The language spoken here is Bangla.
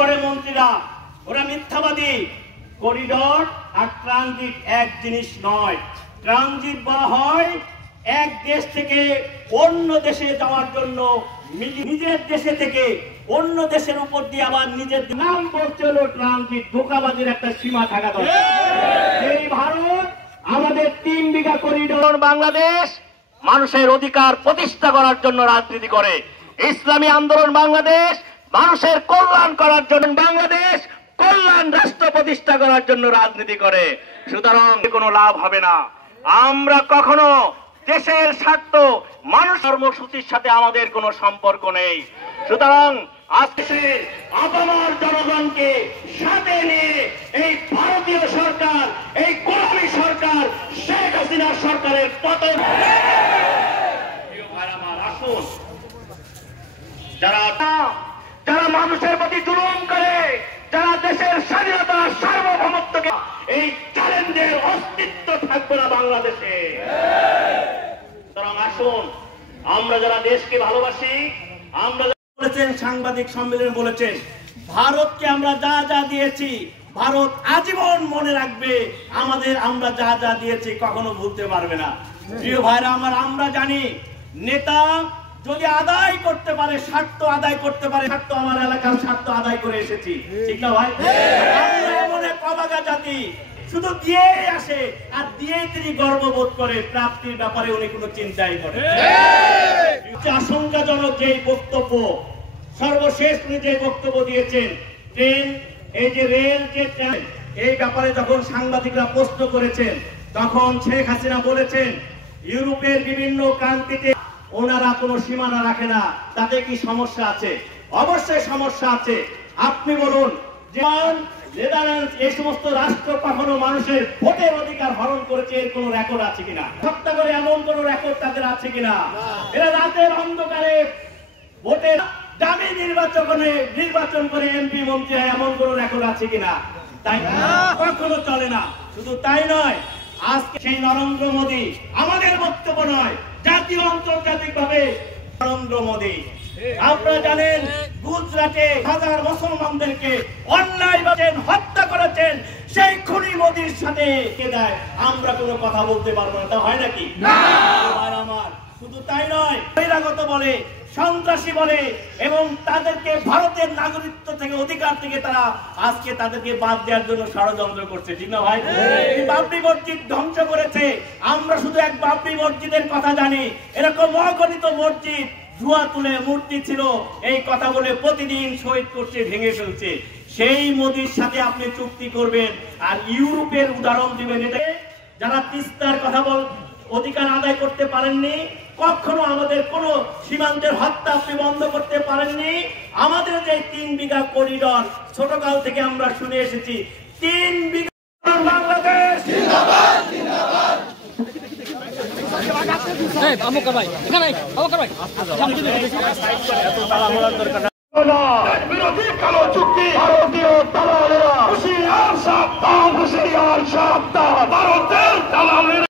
করে মন্ত্রীরা, ওরা মিথ্যাবাদী। করিডর আর ট্রানজিট এক জিনিস নয়। ট্রানজিট বলা হয় এক দেশ থেকে অন্য দেশে যাওয়ার জন্য, নিজের দেশে থেকে অন্য দেশের উপর দিয়ে আবার নিজের নাম বলছে হলো ট্রানজিট। ধোঁকাবাজির একটা সীমা থাকা দরকার। এই ভারত আমাদের 3 বিঘা করিডর, বাংলাদেশ মানুষের অধিকার প্রতিষ্ঠা করার জন্য রাজনীতি করে। ইসলামী আন্দোলন বাংলাদেশ মানুষের কল্যাণ করার জন্য, বাংলাদেশ কল্যাণ রাষ্ট্র প্রতিষ্ঠা করার জন্য রাজনীতি করে। সুতরাং কোনো লাভ হবে না। আমরা কখনো দেশের স্বার্থ, মানুষ কর্মসূচির সাথে আমাদের কোনো সম্পর্ক নেই। সুতরাং আজকে আপামর জনগণকে সাথে নিয়ে এই ভারতীয় সরকার, এই গোলামী সরকার, শেখ হাসিনার সরকারের পতন। আসুন, যারা মানুষের প্রতি জুলুম করে, যারা দেশের স্বাধীনতা সার্বভৌমত্বকে, এই চ্যালেঞ্জের অস্তিত্ব থাকবে না বাংলাদেশে। সুতরাং আসুন, আমরা যারা দেশকে ভালোবাসি, আমরা বলেছেন, সাংবাদিক সম্মেলনে বলেছেন, ভারতকে আমরা যা যা দিয়েছি ভারত আজীবন মনে রাখবে। আমরা যা যা দিয়েছি কখনো ভুলতে পারবে না। প্রিয় ভাইরা আমার, আমরা জানি নেতা যদি আদায় করতে পারে, স্বার্থ আদায় করতে পারে, স্বার্থ আমার এলাকার স্বার্থ আদায় করে এসেছি, ঠিক না ভাই? আমরা এমন এক অবাগা জাতি, শুধু দিয়েই আসে আর দিয়েই তিনি গর্ববোধ করে, প্রাপ্তির ব্যাপারে উনি কোনো চিন্তাই করে। আশঙ্কাজনক যে বক্তব্য, সর্বশেষ উনি যে বক্তব্য দিয়েছেন, ট্রেন, এই যে রেল, যে ট্রেন, এই ব্যাপারে যখন সাংবাদিকরা প্রশ্ন করেছেন, তখন শেখ হাসিনা বলেছেন ইউরোপের বিভিন্ন ক্রান্তিতে ওনারা কোনো সীমানা রাখে না, তাতে কি সমস্যা আছে? অবশ্যই সমস্যা আছে। আপনি বলুন, যেমন নেদারল্যান্ডস, এই সমস্ত রাষ্ট্র কখনো মানুষের ভোটের অধিকার হরণ করেছে, এর কোন রেকর্ড আছে কিনা? হত্যা করে এমন কোন রেকর্ড তাদের আছে কিনা? এরা রাতের অন্ধকারে ভোটের দামি নির্বাচন করে এমপি মন্ত্রী হয়, এমন কোন রেকর্ড আছে কিনা? তাই কখনো চলে না। শুধু তাই নয়, আজকে সেই নরেন্দ্র মোদী, আমাদের বক্তব্য নয়, জাতীয় আন্তর্জাতিক ভাবে নরেন্দ্র মোদী, আপনারা জানেন গুজরাটে হাজার মুসলমানদেরকে অন্যায়ভাবে হত্যা করেছেন, সেই খুনি মোদীর সাথে কে দেয়? আমরা কোনো কথা বলতে পারবো না, তা হয় নাকি? আমার শুধু তাই নয়, বহিরাগত বলে, সন্ত্রাসী বলে, এবং তাদেরকে ভারতের নাগরিকত্ব থেকে, অধিকার থেকে তারা আজকে তাদেরকে বাদ দেওয়ার জন্য ষড়যন্ত্র করছে, ঠিক না ভাই? বাবরি মসজিদ ধ্বংস করেছে। আমরা শুধু এক বাবরি মসজিদের কথা জানি, এরকম অগণিত মসজিদ ধোঁয়া তুলে মূর্তি ছিল, এই কথা বলে প্রতিদিন শহীদ করছে, ভেঙে ফেলছে। সেই মোদির সাথে আপনি চুক্তি করবেন আর ইউরোপের উদাহরণ দিবেন? এটা যারা তিস্তার কথা অধিকার আদায় করতে পারেননি, কখনো আমাদের কোন সীমান্তের হত্যা আপনি বন্ধ করতে পারেননি। আমাদের যে 3 বিঘা করিডর, ছোটকাল থেকে আমরা শুনে এসেছি, 3 বিঘা বাংলাদেশ জিন্দাবাদ, জিন্দাবাদ। বিরোধী কালো চুক্তি, ভারতীয় দালালেরা হুঁশিয়ার সাবধান, হুঁশিয়ার সাবধান, ভারতের দালালেরা।